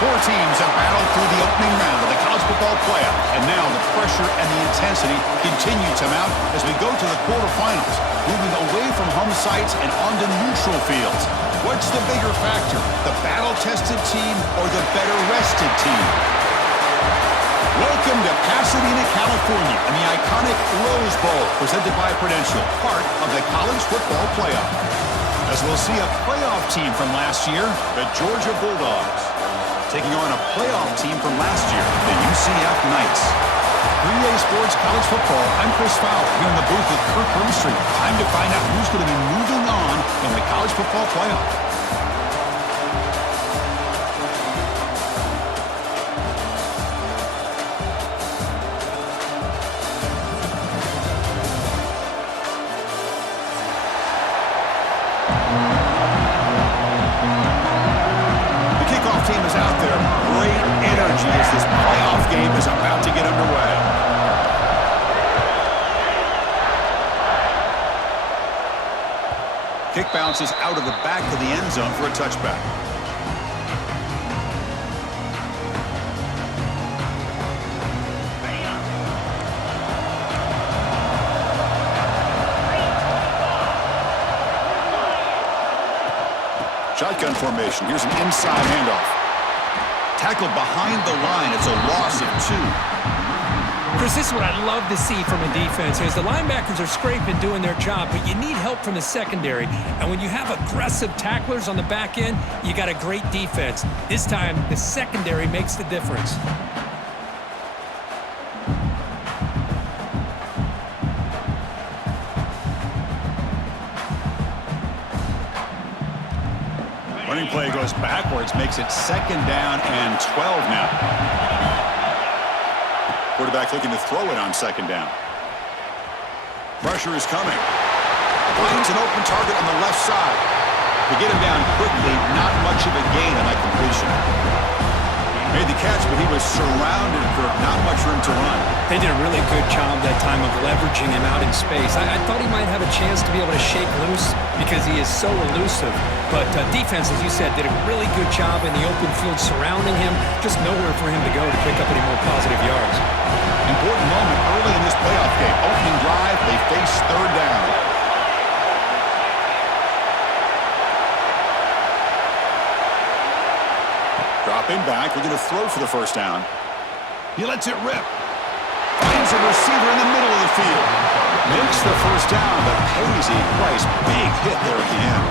Four teams have battled through the opening round of the college football playoff, and now the pressure and the intensity continue to mount as we go to the quarterfinals, moving away from home sites and onto neutral fields. What's the bigger factor, the battle-tested team or the better-rested team? Welcome to Pasadena, California, and the iconic Rose Bowl, presented by Prudential, part of the college football playoff. As we'll see a playoff team from last year, the Georgia Bulldogs, taking on a playoff team from last year, the UCF Knights. Green Bay Sports College Football, I'm Chris Fowler, here in the booth with Kirk Hermstreet. Time to find out who's going to be moving on in the college football playoff. Team is out there. Great energy as this playoff game is about to get underway. Kick bounces out of the back of the end zone for a touchback. Shotgun formation. Here's an inside handoff. Tackled behind the line. It's a loss of 2. Chris, this is what I love to see from a defense. As the linebackers are scraping, doing their job, but you need help from the secondary. And when you have aggressive tacklers on the back end, you got a great defense. This time, the secondary makes the difference. Running play goes backwards, makes it 2nd down and 12 now. Quarterback looking to throw it on 2nd down. Pressure is coming. Finds an open target on the left side. To get him down quickly, not much of a gain on that completion. Made the catch, but he was surrounded for not much room to run. They did a really good job that time of leveraging him out in space. I thought he might have a chance to be able to shake loose because he is so elusive. But defense, as you said, did a really good job in the open field surrounding him. Just nowhere for him to go to pick up any more positive yards. Important moment early in this playoff game. Opening drive, they face 3rd down. Dropping back, looking to throw for the 1st down. He lets it rip. Finds a receiver in the middle of the field. Makes the 1st down, but pays a price. Big hit there at the end.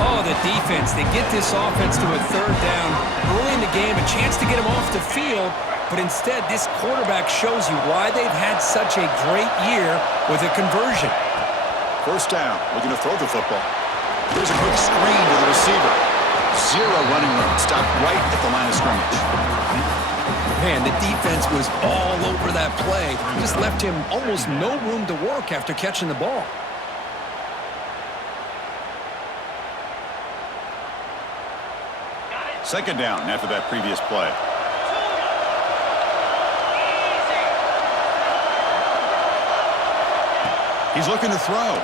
Oh, the defense. They get this offense to a 3rd down early in the game, a chance to get him off the field, but instead this quarterback shows you why they've had such a great year with a conversion. 1st down, looking to throw the football. Here's a quick screen to the receiver. 0 running room, stopped right at the line of scrimmage. Man, the defense was all over that play. Just left him almost no room to work after catching the ball. Second down after that previous play. He's looking to throw.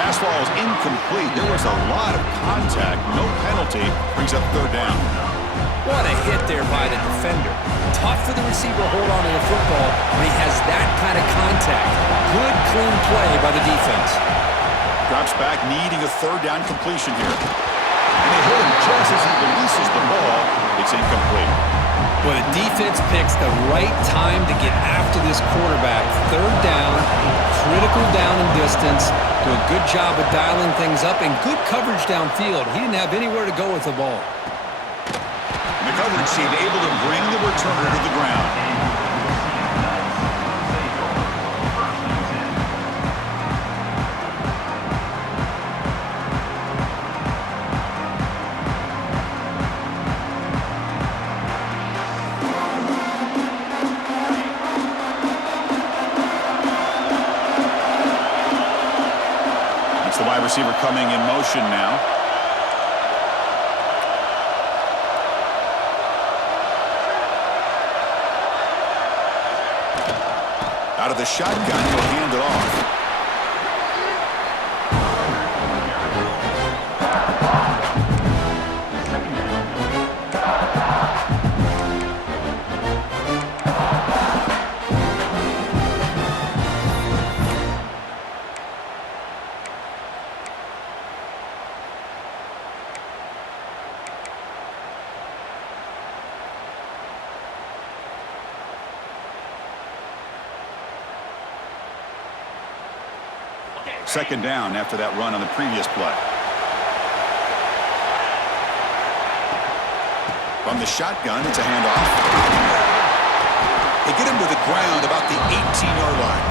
Pass ball is incomplete. There was a lot of contact. No penalty. Brings up 3rd down. What a hit there by the defender. Tough for the receiver to hold on to the football when he has that kind of contact. Good, clean play by the defense. Drops back, needing a 3rd down completion here. And they hit him just as he releases the ball. It's incomplete. Well, the defense picks the right time to get after this quarterback. 3rd down, critical down and distance. Do a good job of dialing things up and good coverage downfield. He didn't have anywhere to go with the ball. And the coverage team able to bring the returner to the ground. The wide receiver coming in motion now. Out of the shotgun, he'll hand it off. Second down after that run on the previous play. From the shotgun, it's a handoff. They get him to the ground about the 18-yard line.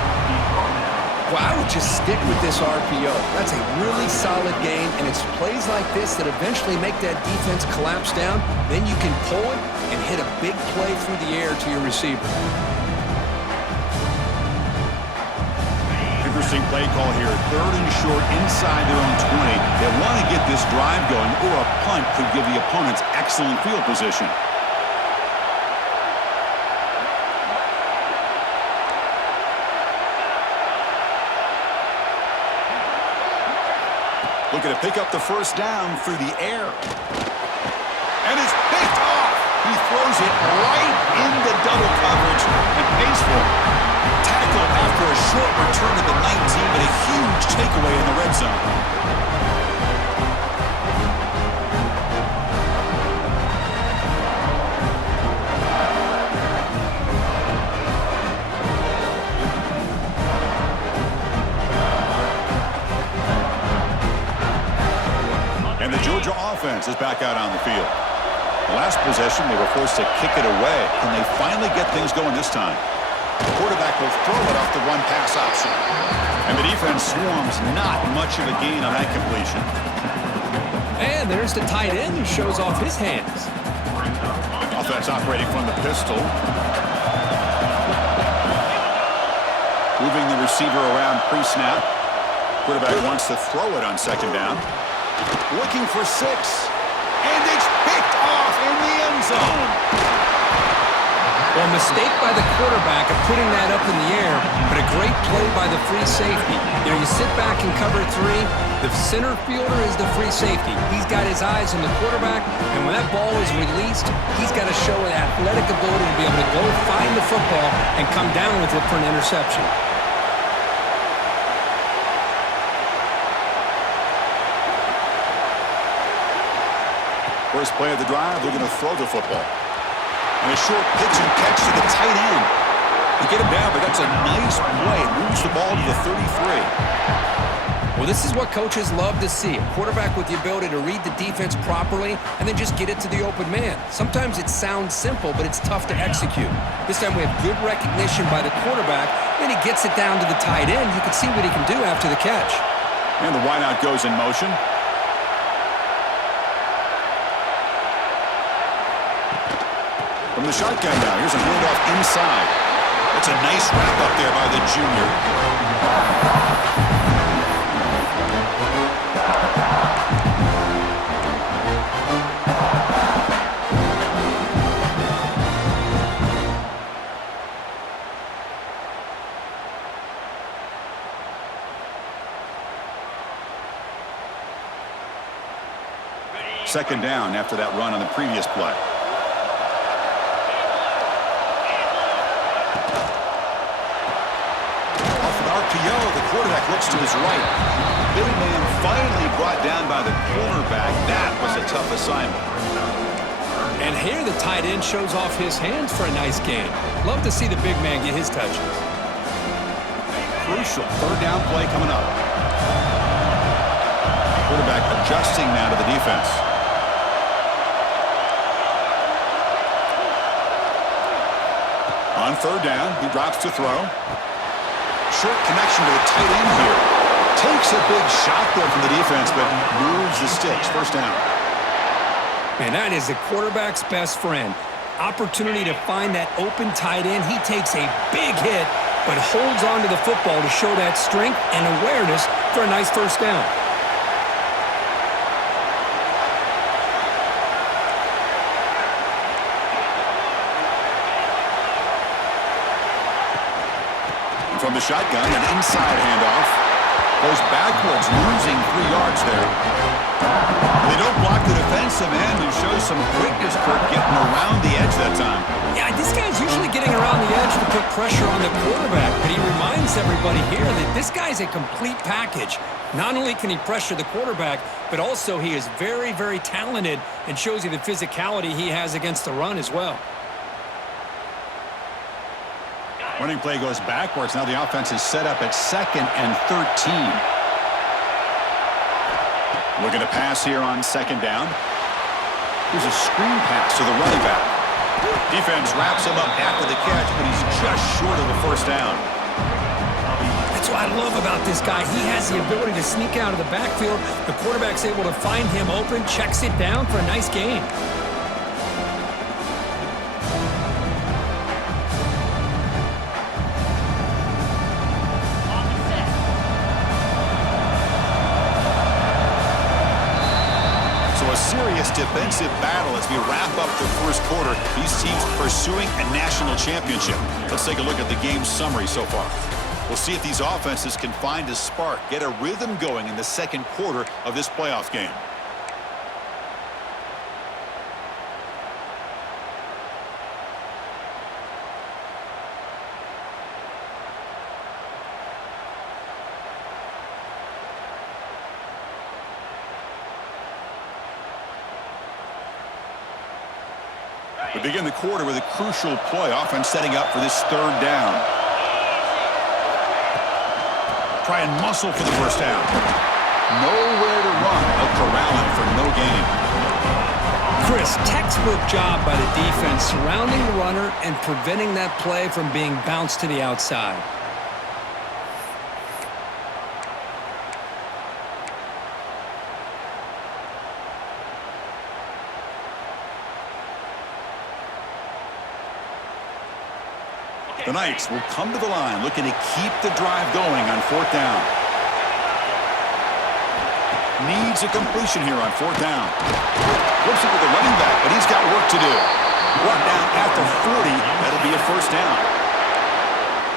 Well, I would just stick with this RPO. That's a really solid game, and it's plays like this that eventually make that defense collapse down. Then you can pull it and hit a big play through the air to your receiver. Interesting play call here. 3rd and short inside their own 20. They want to get this drive going, or a punt could give the opponents excellent field position. Looking to pick up the first down through the air. And it's picked off. He throws it right into double coverage and pays for it. Tackled after a short return to the 19, but a huge takeaway in the red zone. And the Georgia offense is back out on the field. Last possession, they were forced to kick it away. Can they finally get things going this time? The quarterback will throw it off the one-pass option. And the defense swarms, not much of a gain on that completion. And there's the tight end who shows off his hands. Offense operating from the pistol. Moving the receiver around pre-snap. Quarterback wants to throw it on second down. Looking for 6. And it's picked off in the end zone. Well, a mistake by the quarterback of putting that up in the air, but a great play by the free safety. You know, you sit back and cover 3. The center fielder is the free safety. He's got his eyes on the quarterback, and when that ball is released, he's got to show an athletic ability to be able to go find the football and come down with it for an interception. First play of the drive, they're going to throw the football. And a short pitch and catch to the tight end. You get him down, but that's a nice play. It moves the ball to the 33. Well, this is what coaches love to see. A quarterback with the ability to read the defense properly and then just get it to the open man. Sometimes it sounds simple, but it's tough to execute. This time we have good recognition by the quarterback, and he gets it down to the tight end. You can see what he can do after the catch. And the wideout goes in motion. From the shotgun now, here's a handoff inside. It's a nice wrap up there by the junior. Second down after that run on the previous play. RPO, the quarterback looks to his right. Big man finally brought down by the cornerback. That was a tough assignment. And here the tight end shows off his hands for a nice gain. Love to see the big man get his touches. Crucial third down play coming up. Quarterback adjusting now to the defense. On third down, he drops to throw. Short connection to the tight end here. Takes a big shot there from the defense, but moves the sticks. First down. Man, that is a quarterback's best friend. Opportunity to find that open tight end. He takes a big hit, but holds on to the football to show that strength and awareness for a nice first down. From the shotgun, an inside handoff. Goes backwards, losing 3 yards there. They don't block the defensive end and show some quickness for getting around the edge that time. Yeah, this guy's usually getting around the edge to put pressure on the quarterback, but he reminds everybody here that this guy's a complete package. Not only can he pressure the quarterback, but also he is very, very talented and shows you the physicality he has against the run as well. Running play goes backwards. Now the offense is set up at 2nd and 13. Looking to pass here on second down. Here's a screen pass to the running back. Defense wraps him up after the catch, but he's just short of the first down. That's what I love about this guy. He has the ability to sneak out of the backfield. The quarterback's able to find him open, checks it down for a nice gain. So a serious defensive battle as we wrap up the first quarter. These teams pursuing a national championship. Let's take a look at the game summary so far. We'll see if these offenses can find a spark, get a rhythm going in the second quarter of this playoff game. We begin the quarter with a crucial play, offense setting up for this third down. Try and muscle for the first down. Nowhere to run. They'll corral him for no gain. Chris, textbook job by the defense surrounding the runner and preventing that play from being bounced to the outside. The Knights will come to the line looking to keep the drive going on fourth down. Needs a completion here on fourth down. Flips it with the running back, but he's got work to do. Brought down at the 40. That'll be a first down.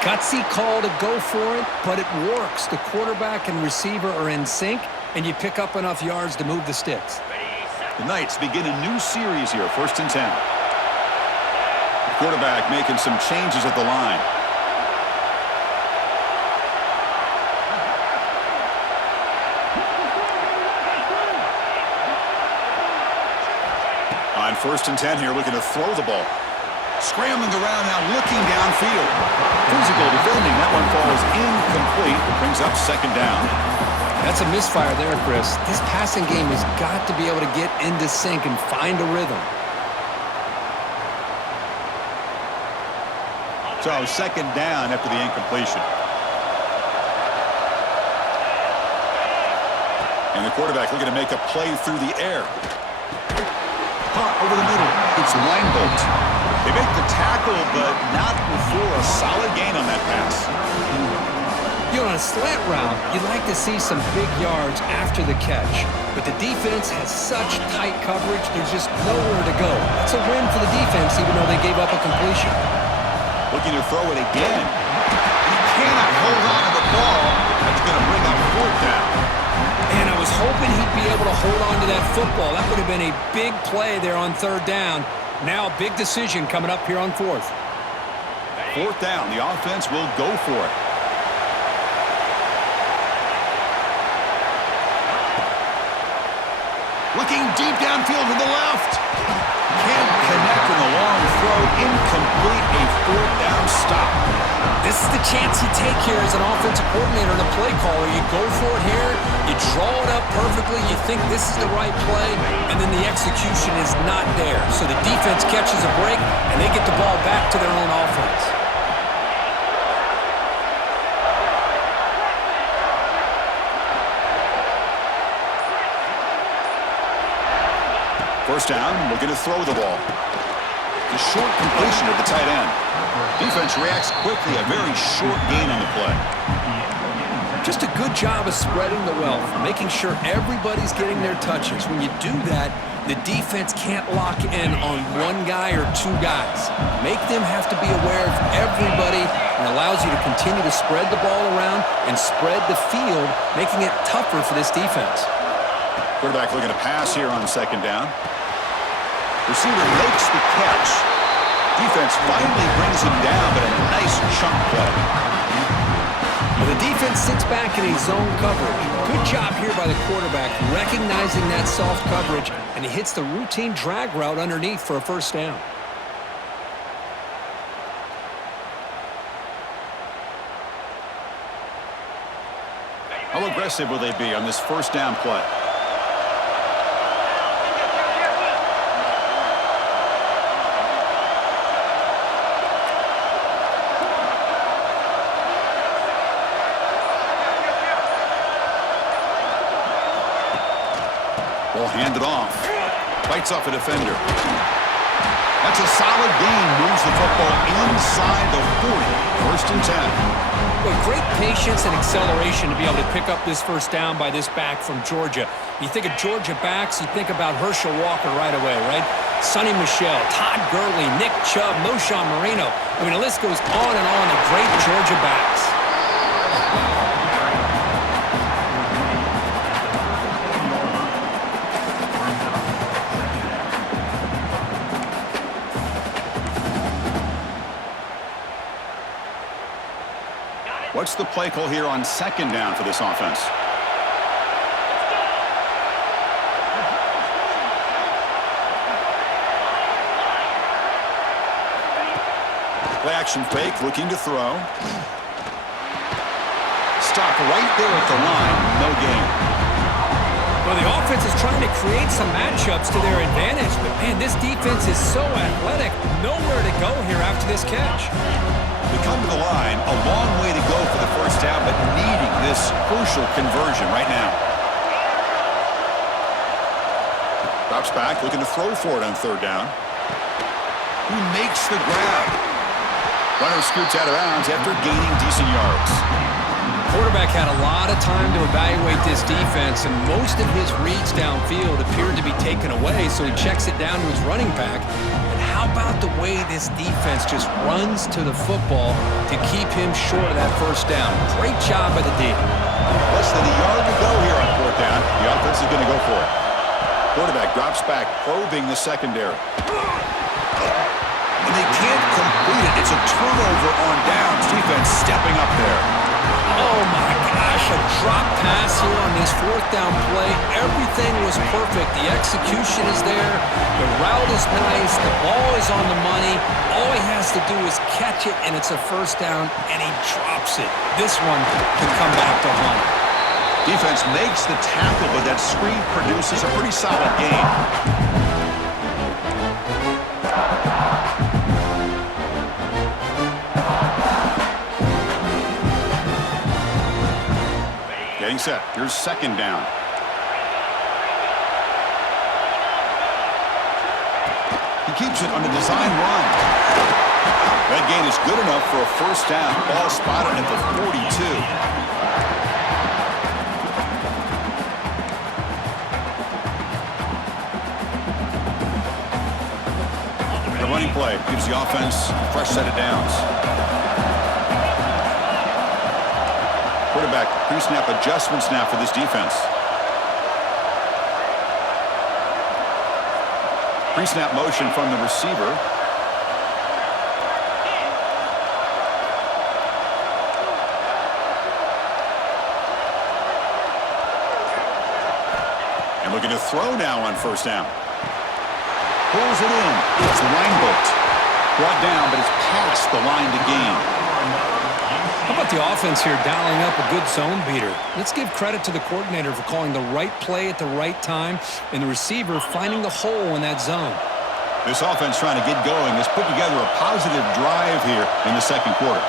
Gutsy call to go for it, but it works. The quarterback and receiver are in sync, and you pick up enough yards to move the sticks. The Knights begin a new series here, 1st and 10. Quarterback making some changes at the line. On 1st and 10 here, looking to throw the ball. Scrambling around now, looking downfield. Physical defending. That one falls incomplete. Brings up second down. That's a misfire there, Chris. This passing game has got to be able to get into sync and find a rhythm. So second down after the incompletion. And the quarterback looking to make a play through the air. Caught over the middle. It's Weinbolt. They make the tackle, but not before a solid gain on that pass. You know, on a slant route, you'd like to see some big yards after the catch. But the defense has such tight coverage, there's just nowhere to go. It's a win for the defense, even though they gave up a completion. Looking to throw it again. He cannot hold on to the ball. That's going to bring up fourth down. And I was hoping he'd be able to hold on to that football. That would have been a big play there on third down. Now a big decision coming up here on fourth. Fourth down. The offense will go for it. Looking deep downfield to the left. Can't connect in the long throw. Incomplete. A fourth down stop. This is the chance you take here as an offensive coordinator and a play caller. You go for it here. You draw it up perfectly. You think this is the right play, and then the execution is not there. So the defense catches a break, and they get the ball back to their own offense. First down, looking to throw the ball. The short completion to the tight end. Defense reacts quickly, a very short gain on the play. Just a good job of spreading the wealth, making sure everybody's getting their touches. When you do that, the defense can't lock in on one guy or two guys. Make them have to be aware of everybody and allows you to continue to spread the ball around and spread the field, making it tougher for this defense. Quarterback looking to pass here on second down. Receiver makes the catch. Defense finally brings him down, but a nice chunk play. Well, the defense sits back in a zone coverage. Good job here by the quarterback, recognizing that soft coverage, and he hits the routine drag route underneath for a first down. How aggressive will they be on this first down play? Ball handed off. Fights off a defender. That's a solid gain. Moves the football inside the 40. 1st and 10. Well, great patience and acceleration to be able to pick up this first down by this back from Georgia. You think of Georgia backs, you think about Herschel Walker right away, right? Sonny Michel, Todd Gurley, Nick Chubb, Moshawn Marino. I mean, the list goes on and on of great Georgia backs. What's the play call here on 2nd down for this offense? Play action fake, looking to throw. Stop right there at the line. No gain. Well, the offense is trying to create some matchups to their advantage, but man, this defense is so athletic. Nowhere to go here after this catch. They come to the line, a long way to go for the first down, but needing this crucial conversion right now. Drops back, looking to throw for it on 3rd down. Who makes the grab? Runner scoots out of bounds after gaining decent yards. Quarterback had a lot of time to evaluate this defense, and most of his reads downfield appeared to be taken away, so he checks it down to his running back. And how about the way this defense just runs to the football to keep him short of that first down? Great job by the D. Less than a yard to go here on 4th down. The offense is going to go for it. Quarterback drops back, probing the secondary. And they can't complete it. It's a turnover on downs. Defense stepping up there. Oh my gosh, a drop pass here on this 4th down play. Everything was perfect. The execution is there. The route is nice. The ball is on the money. All he has to do is catch it, and it's a 1st down, and he drops it. This one can come back to haunt. Defense makes the tackle, but that screen produces a pretty solid game. Getting set. Here's 2nd down. He keeps it on the design run. That gain is good enough for a 1st down. Ball spotted at the 42. The running play gives the offense a fresh set of downs. Quarterback pre-snap adjustments now for this defense. Pre-snap motion from the receiver. And looking to throw now on 1st down. Pulls it in. It's a line bolt. Brought down, but it's past the line to gain. How about the offense here dialing up a good zone beater? Let's give credit to the coordinator for calling the right play at the right time and the receiver finding the hole in that zone. This offense trying to get going has put together a positive drive here in the 2nd quarter.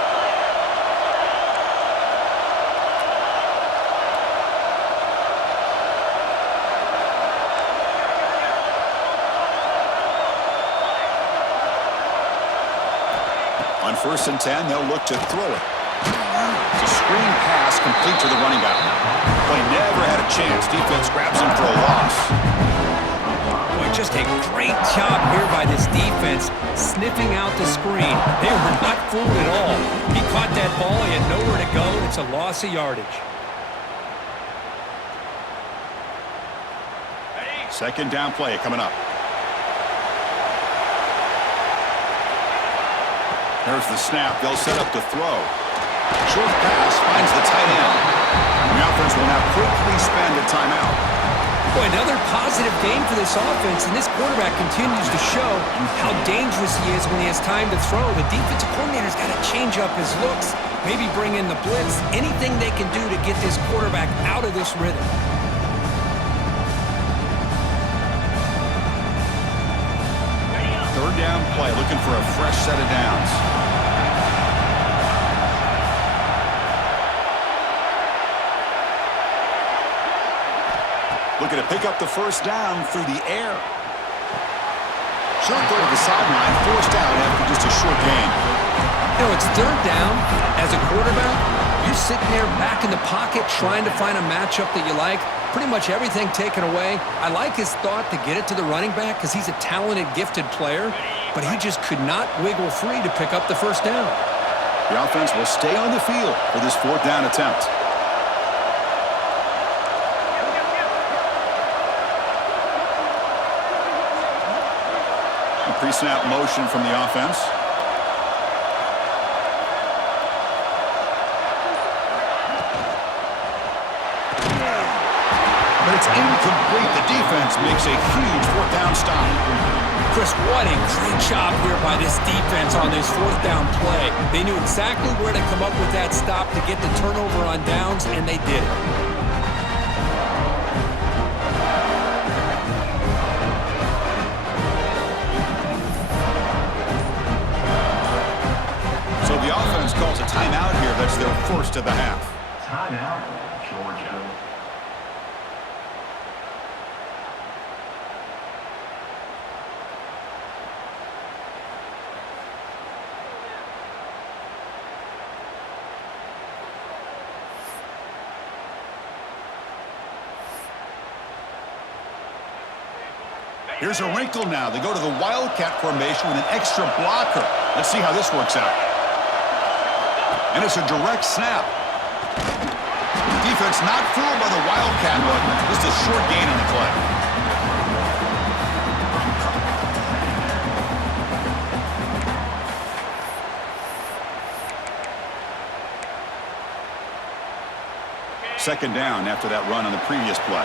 On 1st and 10, they'll look to throw it. It's a screen pass complete to the running back. Play never had a chance. Defense grabs him for a loss. Boy, just a great job here by this defense, sniffing out the screen. They were not fooled at all. He caught that ball. He had nowhere to go, and it's a loss of yardage. 2nd down play coming up. There's the snap. They'll set up to throw. Short pass finds the tight end. The offense will now quickly spend a timeout. Boy, another positive game for this offense, and this quarterback continues to show how dangerous he is when he has time to throw. The defensive coordinator's got to change up his looks, maybe bring in the blitz, anything they can do to get this quarterback out of this rhythm. Third down play, looking for a fresh set of downs. Looking to pick up the first down through the air. Short throw to the sideline, forced out after just a short gain. You know, it's third down. As a quarterback, you're sitting there back in the pocket trying to find a matchup that you like. Pretty much everything taken away. I like his thought to get it to the running back because he's a talented, gifted player, but he just could not wiggle free to pick up the first down. The offense will stay on the field for this fourth down attempt. A pre-snap motion from the offense. But it's incomplete. The defense makes a huge fourth down stop. Chris, what a great job here by this defense on this fourth down play. They knew exactly where to come up with that stop to get the turnover on downs, and they did it. So the offense calls a timeout here. That's their first of the half. Timeout, Georgia. Here's a wrinkle now. They go to the Wildcat formation with an extra blocker. Let's see how this works out. And it's a direct snap. Defense not fooled by the Wildcat, but just a short gain on the play. Second down after that run on the previous play.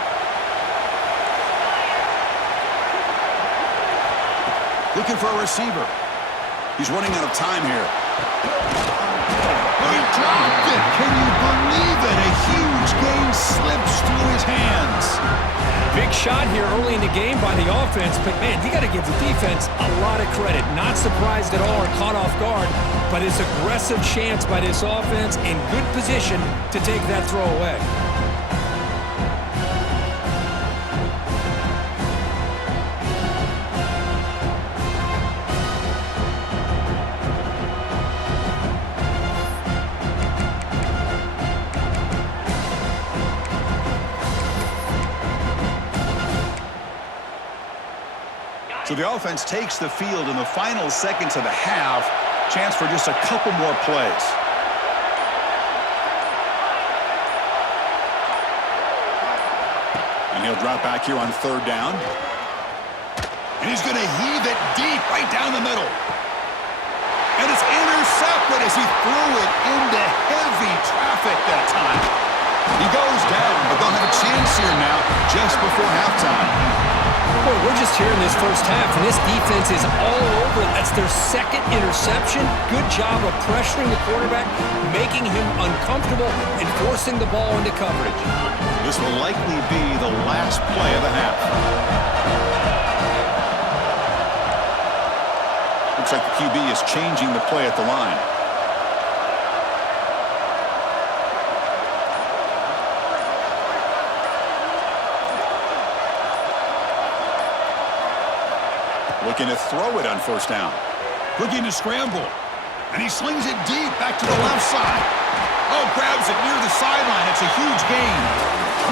Looking for a receiver. He's running out of time here. He dropped it. Can you believe it? A huge gain slips through his hands. Big shot here early in the game by the offense, but man, you got to give the defense a lot of credit. Not surprised at all or caught off guard, but this aggressive chance by this offense in good position to take that throw away. So the offense takes the field in the final seconds of the half. Chance for just a couple more plays. And he'll drop back here on third down. And he's going to heave it deep right down the middle. And it's intercepted as he threw it into heavy traffic that time. He goes down, but they'll have a chance here now just before halftime. Boy, we're just here in this first half, and this defense is all over it. That's their second interception. Good job of pressuring the quarterback, making him uncomfortable, and forcing the ball into coverage. This will likely be the last play of the half. Looks like the QB is changing the play at the line. Looking to throw it on first down. Looking to scramble. And he slings it deep back to the left side. Oh, grabs it near the sideline. It's a huge gain.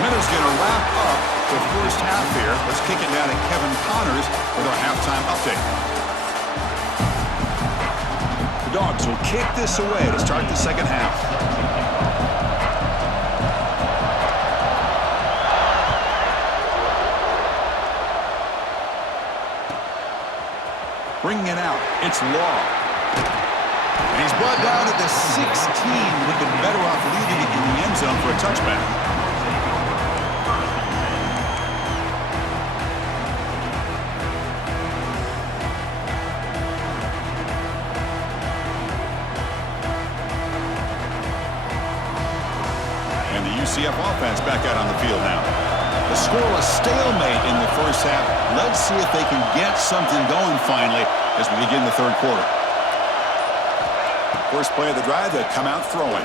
Miller's going to wrap up the first half here. Let's kick it down to Kevin Connors with our halftime update. The Dogs will kick this away to start the second half. Bringing it out, it's Law. And he's brought down at the 16. Would have been better off leaving it in the end zone for a touchback. And the UCF offense back out on the field now. The scoreless stalemate in the first half. Let's see if they can get something going finally as we begin the third quarter. First play of the drive, they come out throwing.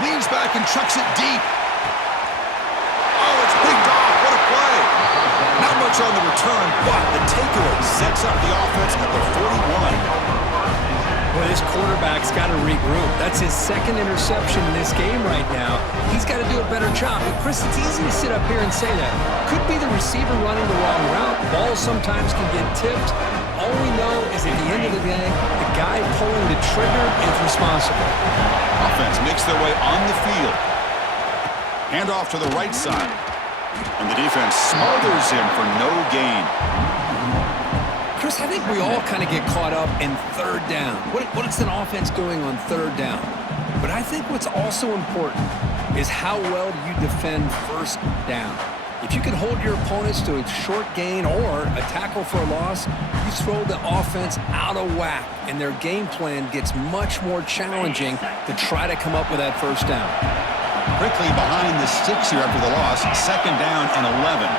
Leans back and chucks it deep. Oh, it's picked off. What a play. Blitz on the return, but the takeaway sets up the offense at the 41. Boy, this quarterback's got to regroup. That's his second interception in this game right now. He's got to do a better job. But Chris, it's easy to sit up here and say that. Could be the receiver running the wrong route. Balls sometimes can get tipped. All we know is at the end of the day, the guy pulling the trigger is responsible. Offense makes their way on the field. Hand off to the right side. And the defense smothers him for no gain. Chris, I think we all kind of get caught up in third down. What is an offense doing on third down? But I think what's also important is how well you defend first down. If you can hold your opponents to a short gain or a tackle for a loss, you throw the offense out of whack, and their game plan gets much more challenging to try to come up with that first down. Quickly behind the sticks here after the loss. Second down and 11.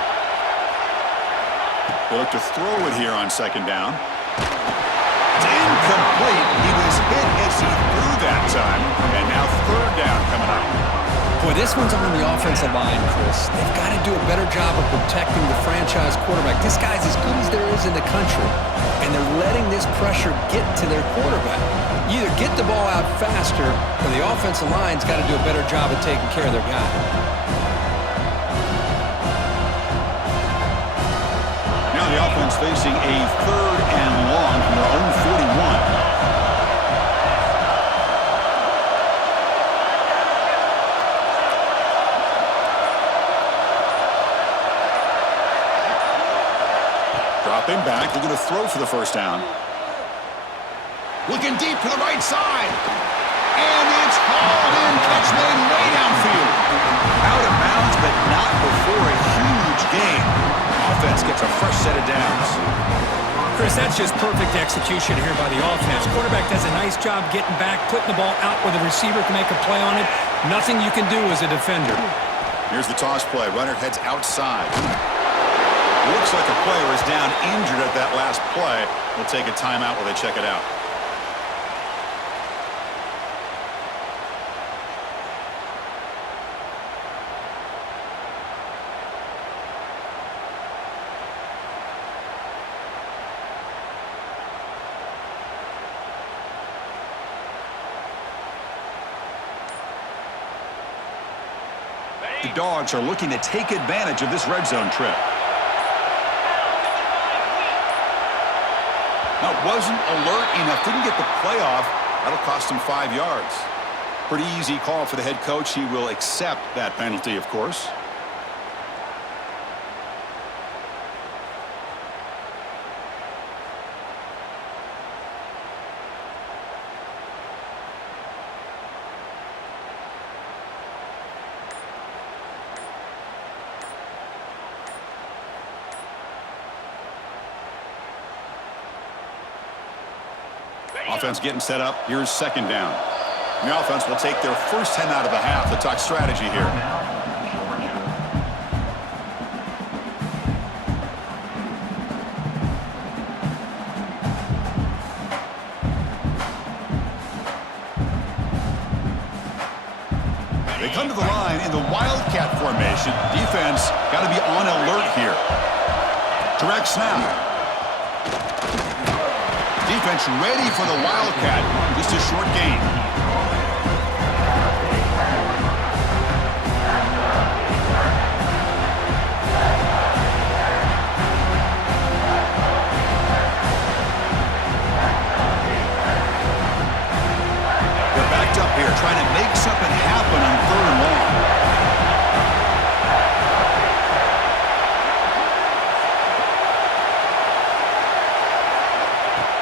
They look to throw it here on second down. It's incomplete. He was hit as he threw that time. And now third down coming up. Boy, this one's on the offensive line, Chris. They've got to do a better job of protecting the franchise quarterback. This guy's as good as there is in the country, and they're letting this pressure get to their quarterback. You either get the ball out faster, or the offensive line's got to do a better job of taking care of their guy. Now the offense facing a third and long from their own 41. Dropping back, looking to throw for the first down. Looking deep to the right side. And it's hauled in. Catch made way downfield. Out of bounds, but not before a huge gain. Offense gets a fresh set of downs. Chris, that's just perfect execution here by the offense. Quarterback does a nice job getting back, putting the ball out where the receiver can make a play on it. Nothing you can do as a defender. Here's the toss play. Runner heads outside. Looks like a player is down injured at that last play. We'll take a timeout while they check it out. The Dogs are looking to take advantage of this red zone trip. Now, wasn't alert enough, didn't get the play off. That'll cost him 5 yards. Pretty easy call for the head coach. He will accept that penalty, of course. Offense getting set up. Here's second down. The offense will take their first 10 out of the half. They'll talk strategy here. They come to the line in the Wildcat formation. Defense got to be on alert here. Direct snap. Defense ready for the Wildcat. Just a short gain. They're backed up here, trying to make something happen on third and long.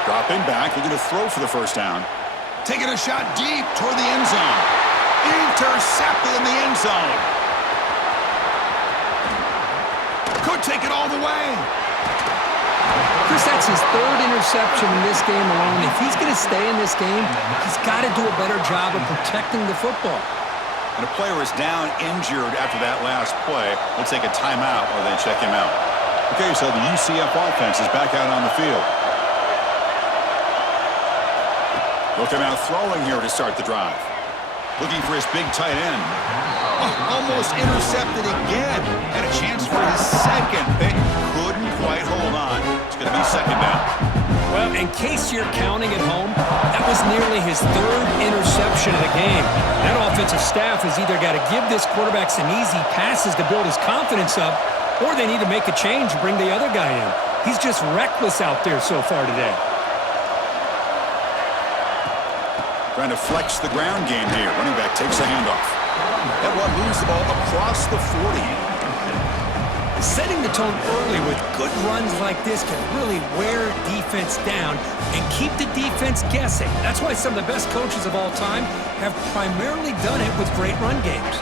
Dropping back, looking to throw for the first down. Taking a shot deep toward the end zone. Intercepted in the end zone. Could take it all the way. Chris, that's his third interception in this game alone. If he's going to stay in this game, he's got to do a better job of protecting the football. And a player is down injured after that last play. We'll take a timeout while they check him out. Okay, so the UCF offense is back out on the field. They'll come out throwing here to start the drive. Looking for his big tight end. Oh, almost intercepted again. And a chance for his second. They couldn't case you're counting at home, that was nearly his third interception of the game. That offensive staff has either got to give this quarterback some easy passes to build his confidence up, or they need to make a change and bring the other guy in. He's just reckless out there so far today. Trying to flex the ground game here. Running back takes the handoff. That one moves the ball across the 40. Setting the tone early with good runs like this can really wear defense down and keep the defense guessing. That's why some of the best coaches of all time have primarily done it with great run games.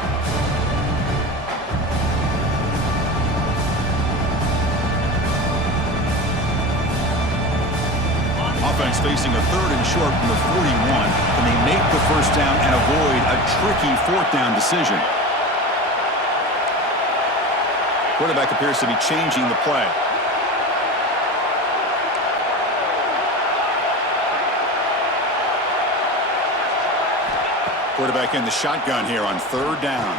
Offense facing a 3rd and short from the 41. Can they make the first down and avoid a tricky 4th down decision? Quarterback appears to be changing the play. Quarterback in the shotgun here on 3rd down.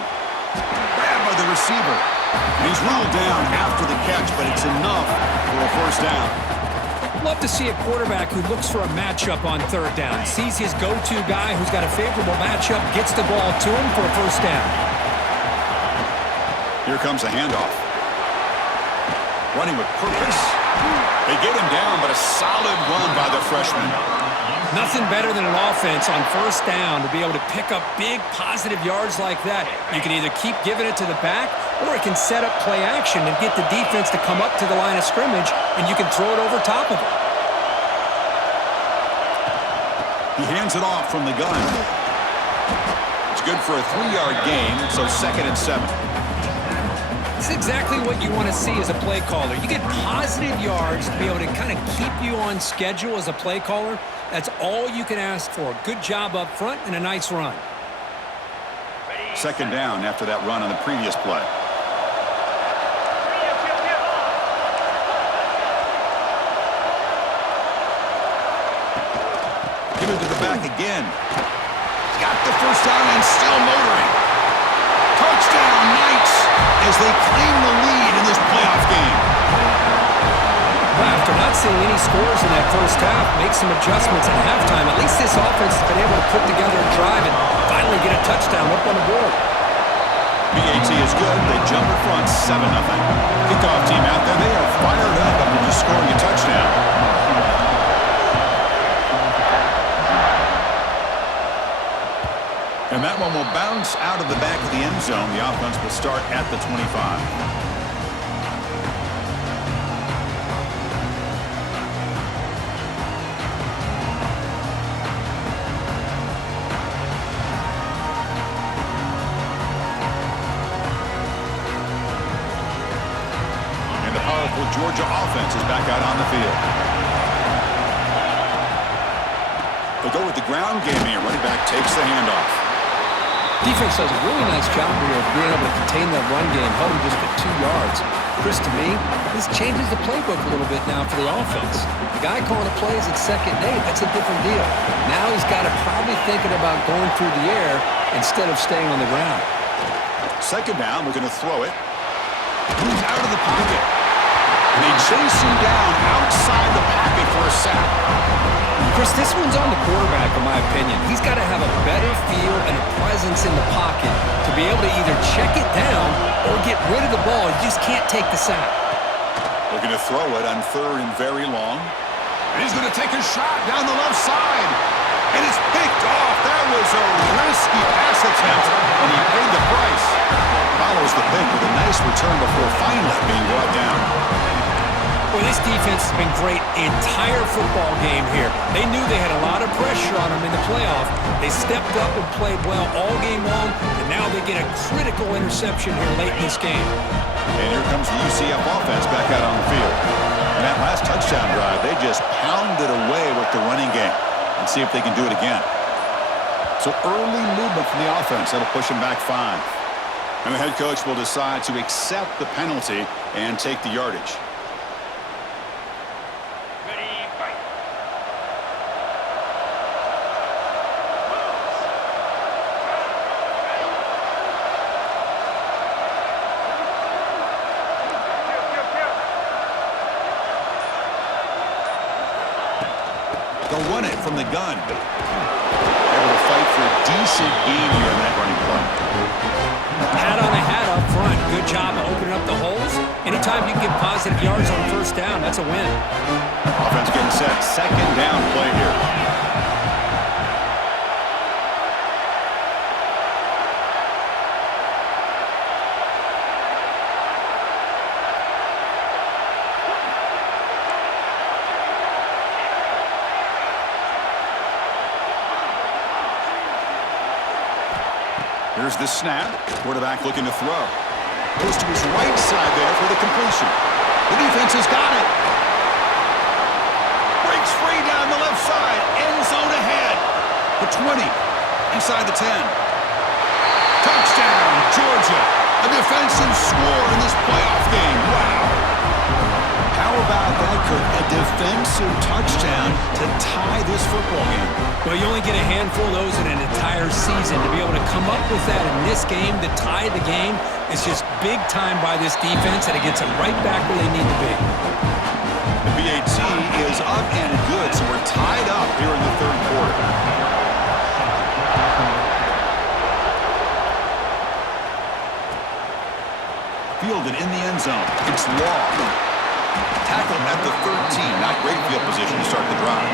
Grabbed by the receiver. And he's ruled down after the catch, but it's enough for a first down. Love to see a quarterback who looks for a matchup on 3rd down. Sees his go-to guy who's got a favorable matchup, gets the ball to him for a first down. Here comes a handoff. Running with purpose. They get him down, but a solid run by the freshman. Nothing better than an offense on first down to be able to pick up big positive yards like that. You can either keep giving it to the back, or it can set up play action and get the defense to come up to the line of scrimmage, and you can throw it over top of it. He hands it off from the gun. It's good for a 3-yard gain, so 2nd and 7. It's exactly what you want to see as a play caller. You get positive yards to be able to kind of keep you on schedule as a play caller. That's all you can ask for. Good job up front and a nice run. 2nd down after that run on the previous play. Give it to the back again. Got the first down and still motoring. Touchdown Knights as they claim the lead in this playoff game. Well, after not seeing any scores in that first half, make some adjustments at halftime. At least this offense has been able to put together a drive and finally get a touchdown up on the board. BAT is good. They jump in front 7-0. Kickoff team out there. They are fired up after just scoring a touchdown. And that one will bounce out of the back of the end zone. The offense will start at the 25. Georgia offense is back out on the field. They'll go with the ground game here. Running back takes the handoff. Defense does a really nice job here of being able to contain that run game, held him just at 2 yards. Chris, to me, this changes the playbook a little bit now for the offense. The guy calling the plays at 2nd and 8, that's a different deal. Now he's got to probably thinking about going through the air instead of staying on the ground. 2nd down, we're going to throw it. Moves out of the pocket. And they chase him down outside the pocket for a sack. Chris, this one's on the quarterback, in my opinion. He's got to have a better feel and a presence in the pocket to be able to either check it down or get rid of the ball. You just can't take the sack. Looking to throw it on 3rd and very long. And he's going to take a shot down the left side. And it's picked off. That was a risky pass attempt, and he paid the price. Follows the pick with a nice return before finally being brought down. Well, this defense has been great the entire football game here. They knew they had a lot of pressure on them in the playoff. They stepped up and played well all game long, and now they get a critical interception here late in this game. And here comes the UCF offense back out on the field. And that last touchdown drive, they just pounded away with the running game. And see if they can do it again. So early movement from the offense. That'll push them back 5. And the head coach will decide to accept the penalty and take the yardage. They'll run it from the gun. Able to fight for a decent gain here in that running play. Hat on the hat up front. Good job of opening up the holes. Anytime you can get positive yards on first down, that's a win. Offense getting set. Second down play here. Here's the snap. Quarterback looking to throw. Goes to his right side there for the completion. The defense has got it. Breaks free down the left side. End zone ahead. The 20. Inside the 10. Touchdown, Georgia. A defensive score in this playoff game. Wow. How about that, Kirk? A defensive touchdown to tie this football game. Well, you only get a handful of those in an entire season. To be able to come up with that in this game, to tie the game, is just big time by this defense, and it gets them right back where they need to be. The BAT is up and good, so we're tied up here in the third quarter. Fielded in the end zone. It's Law. Tackled at the 13. Not great field position to start the drive.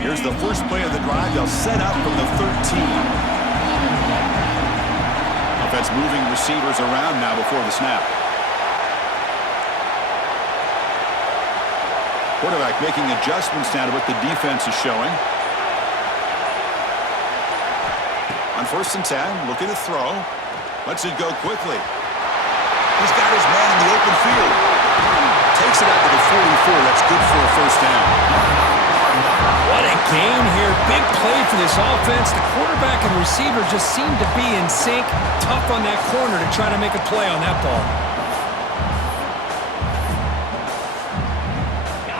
Here's the first play of the drive. They'll set up from the 13. Offense moving receivers around now before the snap. Quarterback making adjustments now to what the defense is showing. On 1st and 10, looking to throw. Lets it go quickly. He's got his man in the open field. Takes it out to the 44. That's good for a first down. What a gain here. Big play for this offense. The quarterback and receiver just seem to be in sync. Tough on that corner to try to make a play on that ball.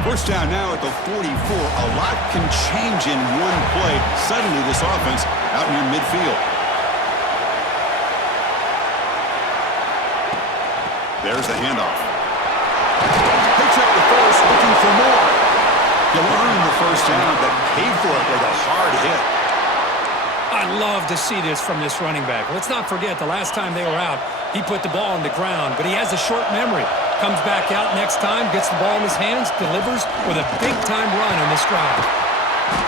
First down now at the 44. A lot can change in one play. Suddenly this offense out near midfield. There's the handoff. Picks up the first, looking for more. He'll earn the first down, but paid for it with a hard hit. I love to see this from this running back. Let's not forget the last time they were out, he put the ball on the ground, but he has a short memory. Comes back out next time, gets the ball in his hands, delivers with a big-time run on this drive.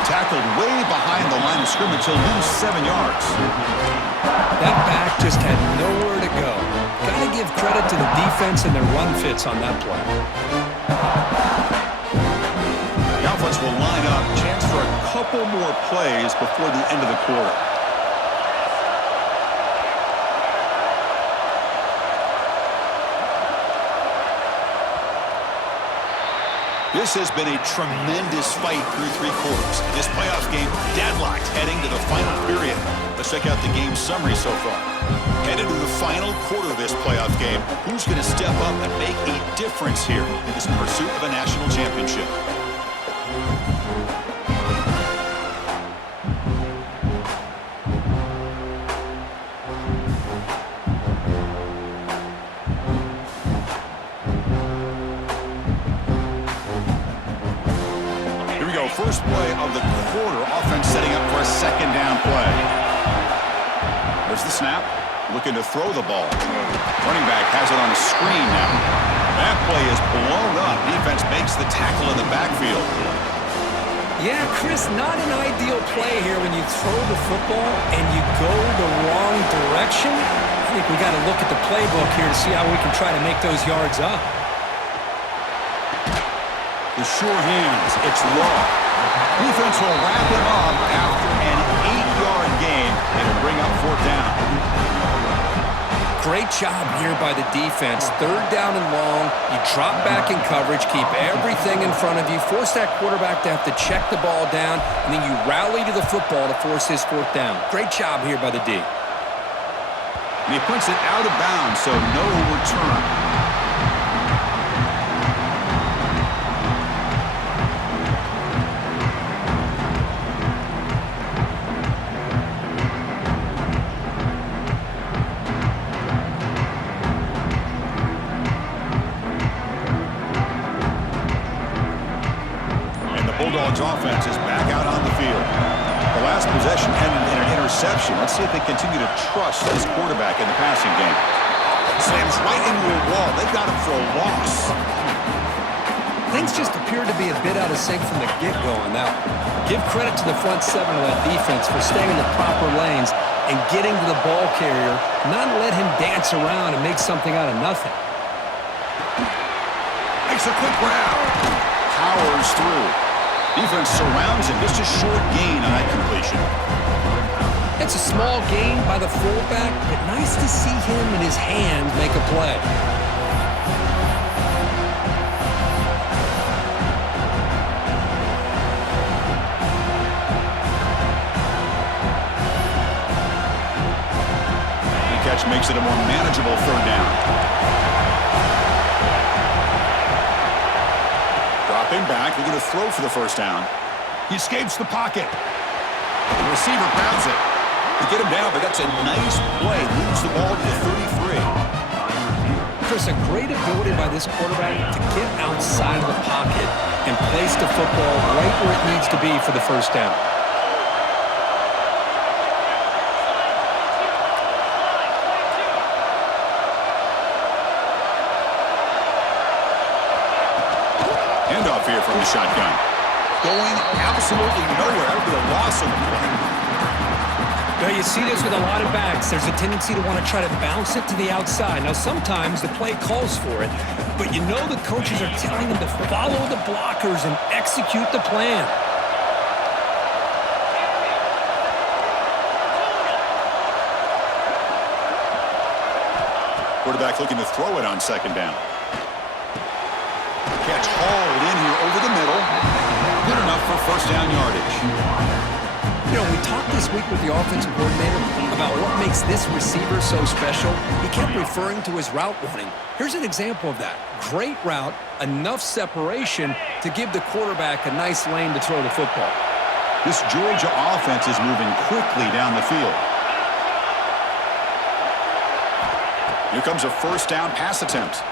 Tackled way behind the line of scrimmage. He'll lose 7 yards. That back just had nowhere to go. Got to give credit to the defense and their run fits on that play. The offense will line up. Chance for a couple more plays before the end of the quarter. This has been a tremendous fight through 3 quarters. This playoff game deadlocked heading to the final period. Let's check out the game summary so far. Headed to the final quarter of this playoff game, who's going to step up and make a difference here in this pursuit of a national championship? First play of the quarter. Offense setting up for a second down play. There's the snap. Looking to throw the ball. Running back has it on the screen now. That play is blown up. Defense makes the tackle in the backfield. Yeah, Chris, not an ideal play here when you throw the football and you go the wrong direction. I think we got to look at the playbook here to see how we can try to make those yards up. The sure hands. It's Law. Defense will wrap him up after an 8-yard gain. It'll bring up 4th down. Great job here by the defense. 3rd down and long. You drop back in coverage, keep everything in front of you, force that quarterback to have to check the ball down, and then you rally to the football to force his 4th down. Great job here by the D. And he puts it out of bounds, so no return. Bulldogs offense is back out on the field. The last possession ended in an interception. Let's see if they continue to trust this quarterback in the passing game. Slams right into a wall. They got him for a loss. Things just appeared to be a bit out of sync from the get-go on that one. Give credit to the front seven of that defense for staying in the proper lanes and getting to the ball carrier, not let him dance around and make something out of nothing. Makes a quick grab. Powers through. Defense surrounds him. Just a short gain on that completion. It's a small gain by the fullback, but nice to see him and his hands make a play. The catch makes it a more manageable third down. Dropping back, looking to throw for the first down. He escapes the pocket. The receiver grabs it. To get him down, but that's a nice play. Moves the ball to the 33. Chris, a great ability by this quarterback to get outside of the pocket and place the football right where it needs to be for the first down. Handoff here from the shotgun. Going absolutely nowhere. That would be a loss on the play. Now, you see this with a lot of backs. There's a tendency to want to try to bounce it to the outside. Now, sometimes the play calls for it, but you know the coaches are telling them to follow the blockers and execute the plan. Quarterback looking to throw it on second down. Catch hauled in here over the middle. Good enough for first down yardage. You know, we talked this week with the offensive coordinator about what makes this receiver so special. He kept referring to his route running. Here's an example of that. Great route, enough separation to give the quarterback a nice lane to throw the football. This Georgia offense is moving quickly down the field. Here comes a first down pass attempt.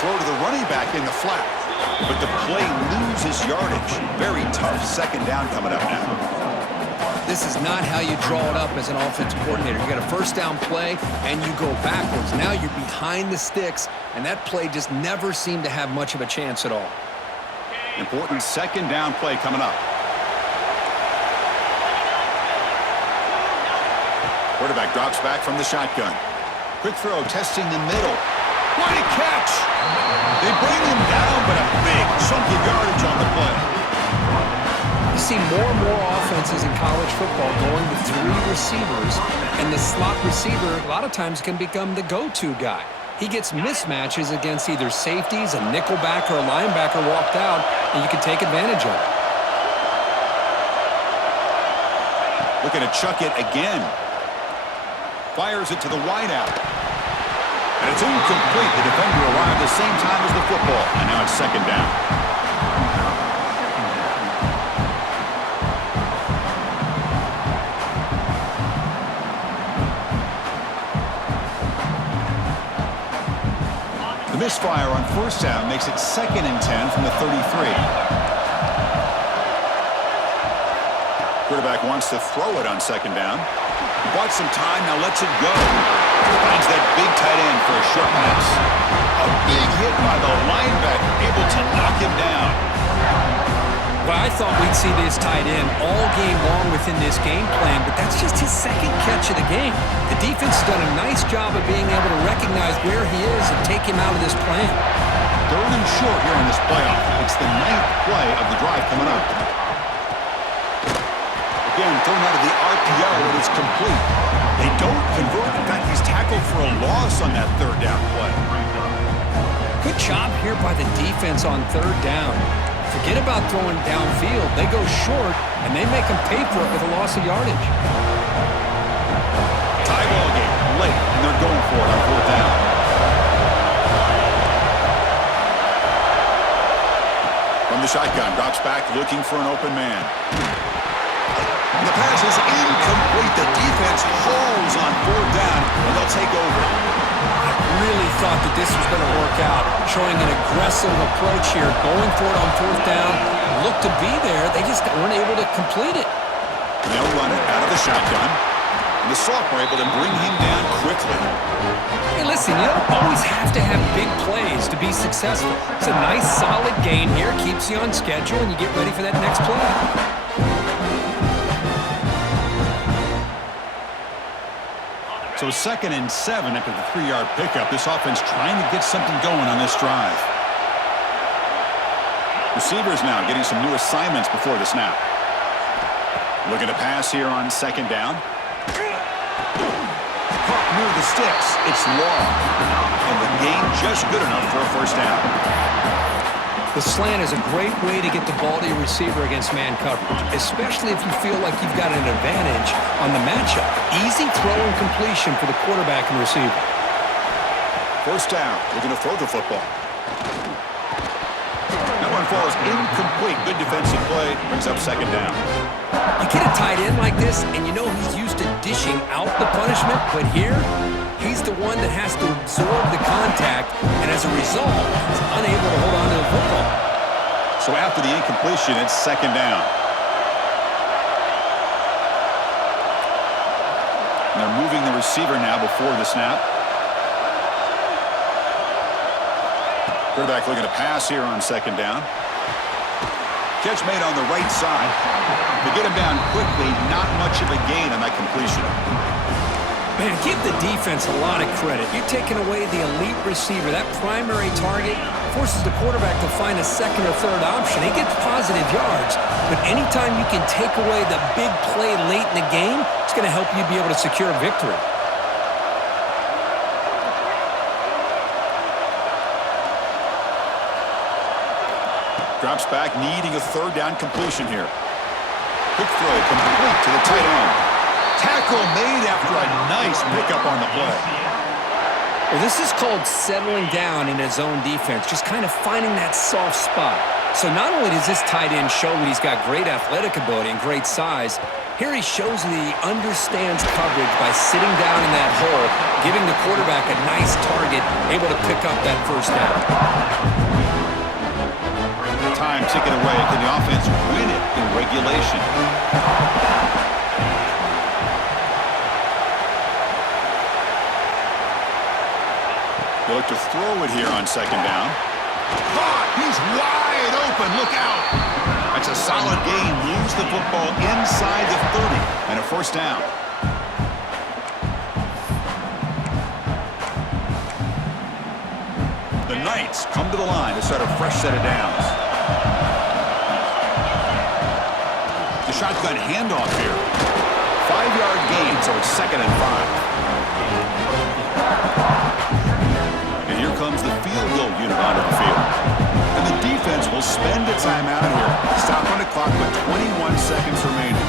Throw to the running back in the flat. But the play loses yardage. Very tough second down coming up now. This is not how you draw it up as an offensive coordinator. You got a first down play, and you go backwards. Now you're behind the sticks, and that play just never seemed to have much of a chance at all. Important second down play coming up. Quarterback drops back from the shotgun. Quick throw, testing the middle. What a catch! They bring him down, but a big chunk of yardage on the play. You see more and more offenses in college football going to three receivers, and the slot receiver a lot of times can become the go-to guy. He gets mismatches against either safeties, a nickelback, or a linebacker walked out, and you can take advantage of it. Looking to chuck it again. Fires it to the wideout. And it's incomplete. The defender arrived the same time as the football. And now it's second down. The misfire on first down makes it 2nd and 10 from the 33. Quarterback wants to throw it on second down. He bought some time, now lets it go. Finds that big tight end for a short pass. A big hit by the linebacker, able to knock him down. Well, I thought we'd see this tight end all game long within this game plan, but that's just his second catch of the game. The defense has done a nice job of being able to recognize where he is and take him out of this plan. 3rd and short here in this playoff. It's the 9th play of the drive coming up. Again, thrown out of the RPO, and it's complete. They don't convert. In fact, he's tackled for a loss on that 3rd down play. Good job here by the defense on 3rd down. Forget about throwing downfield. They go short, and they make them pay for it with a loss of yardage. Tie ball game, late, and they're going for it on 4th down. From the shotgun, drops back, looking for an open man. And the pass is incomplete. The defense hauls on 4th down, and they'll take over. I really thought that this was going to work out. showing an aggressive approach here, going for it on fourth down. Looked to be there. They just weren't able to complete it. They'll run it out of the shotgun. And the sophomore able to bring him down quickly. Hey, listen, you don't always have to have big plays to be successful. It's a nice, solid gain here. Keeps you on schedule, and you get ready for that next play. So 2nd and 7 after the 3-yard pickup. This offense trying to get something going on this drive. Receivers now getting some new assignments before the snap. Looking to pass here on 2nd down. Caught near the sticks. It's long. And the gain just good enough for a first down. The slant is a great way to get the ball to your receiver against man coverage, especially if you feel like you've got an advantage on the matchup. Easy throw and completion for the quarterback and receiver. First down. Looking to throw the football. That one falls incomplete. Good defensive play. Brings up 2nd down. You get a tight end like this, and you know he's used to dishing out the punishment, but here, he's the one that has to absorb the contact, and as a result, he's unable to hold on to the football. So after the incompletion, it's 2nd down. And they're moving the receiver now before the snap. Quarterback looking to pass here on 2nd down. Catch made on the right side. To get him down quickly, not much of a gain on that completion. Man, give the defense a lot of credit. You're taking away the elite receiver. That primary target forces the quarterback to find a 2nd or 3rd option. He gets positive yards, but anytime you can take away the big play late in the game, it's going to help you be able to secure a victory. Drops back, needing a 3rd down completion here. Quick throw, complete to the tight end. Tackle made after a nice pickup on the play. Well, this is called settling down in his own defense, just kind of finding that soft spot. So not only does this tight end show that he's got great athletic ability and great size, here he shows that he understands coverage by sitting down in that hole, giving the quarterback a nice target, able to pick up that first down. Time ticking away. Can the offense win it in regulation? They look to throw it here on 2nd down. Caught! He's wide open. Look out! That's a solid gain. Lose the football inside the 30 and a first down. The Knights come to the line to start a fresh set of downs. The shotgun handoff here. 5-yard gain, so it's 2nd and 5. And here comes the field goal unit onto the field. And the defense will spend a timeout here. Stop on the clock with 21 seconds remaining.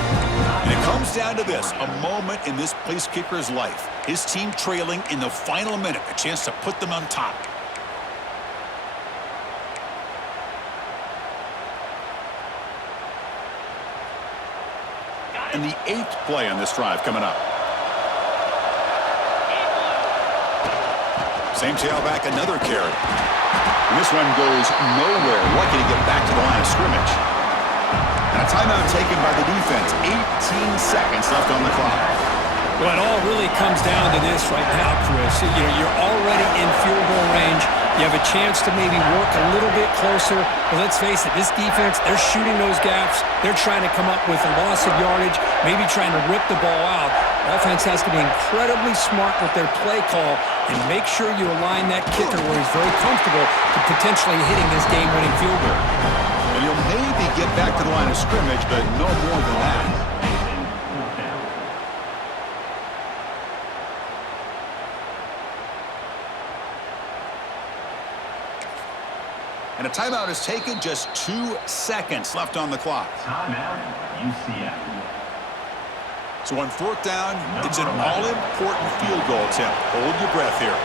And it comes down to this, a moment in this place kicker's life. His team trailing in the final minute, a chance to put them on top. And the 8th play on this drive coming up. Same tailback, another carry. And this one goes nowhere. Lucky to get back to the line of scrimmage. And a timeout taken by the defense. 18 seconds left on the clock. Well, it all really comes down to this right now, Chris. You're already in field goal range. You have a chance to maybe work a little bit closer. But let's face it, this defense, they're shooting those gaps. They're trying to come up with a loss of yardage, maybe trying to rip the ball out. Offense has to be incredibly smart with their play call and make sure you align that kicker where he's very comfortable to potentially hitting this game-winning field goal. And you'll maybe get back to the line of scrimmage, but no more than that. And a timeout is taken, just 2 seconds left on the clock. Timeout, UCF. So on 4th down, it's an all-important field goal attempt. Hold your breath here.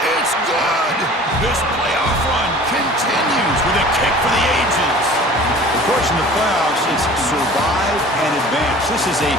It's good! This playoff run continues with a kick for the ages. Of course, in the playoffs, it's survive and advance. This is a